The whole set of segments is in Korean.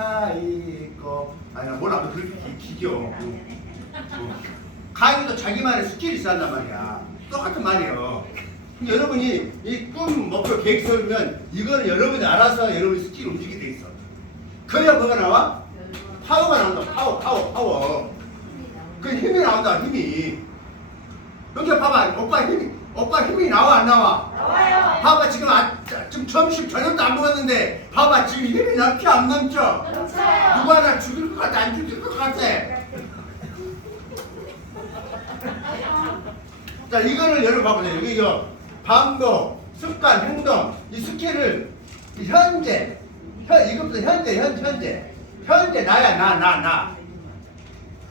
가라있고 아니 나 뭐라 도 그렇게 기- 기겨. 어. 가인도 자기만의 스킬이 있었단 말이야. 똑같은 말이에요. 근데 여러분이 이 꿈 목표 계획 세우면 이거는 여러분이 알아서 여러분이 스킬 움직이게 돼 있어. 그래야 뭐가 나와? 파워가 나온다. 파워 파워 파워. 그 힘이 나온다 힘이. 여기 봐봐. 오빠 힘이 오빠 힘이 나와 안 나와? 나와요. 봐봐 지금 아, 지금 점심 저녁도 안 먹었는데 봐봐 지금 힘이 넘지 안? 넘쳐요. 누가 나 죽일 것 같아 안 죽일 것 같아? 자 이거를 여러분 봐보세요. 여기 이거. 반복 습관 행동. 이 스킬을 이 현재 현 이것부터 현재 현 현재. 현재 나야 나나 나.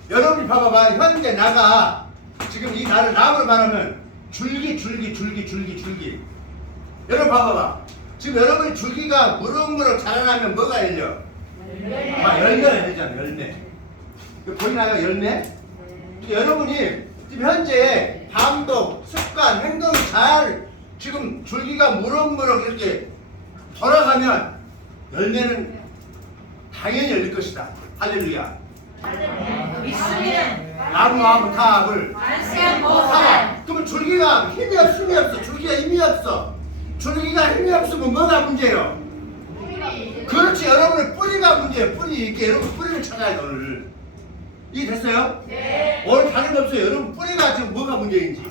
여러분이 봐봐봐. 현재 나가 지금 이 나를 나무로 말하면 줄기 줄기 줄기 줄기 줄기. 여러분 봐봐봐 지금 여러분이 줄기가 무럭무럭 자라나면 뭐가 열려 아, 열매가 되잖아, 열매. 이거 보이나요, 열매? 여러분이 지금 현재 반복, 습관, 행동이 잘 지금 줄기가 무럭무럭 이렇게 돌아가면 열매는 당연히 열릴 것이다. 할렐루야. 믿습니다. 타합. 모습. 그러면 줄기가 힘이 없어, 힘이 없어. 줄기가 힘이 없어. 줄기가 힘이 없으면 뭐가 문제예요? 그렇지 여러분의 뿌리가 문제예요. 뿌리 이렇게 여러분 뿌리를 찾아야 돼 오늘. 이해 됐어요? 네. 오늘 다른 거 없어요. 여러분 뿌리가 지금 뭐가 문제인지.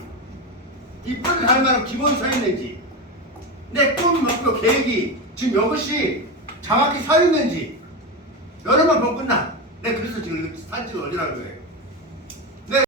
이 뿌리를 달 만한 기본이 서 있는지. 내 꿈 목표 계획이 지금 이것이 정확히 서 있는지. 여러분 보면 끝나. 내가 그래서 지금 사진 어디라고 그래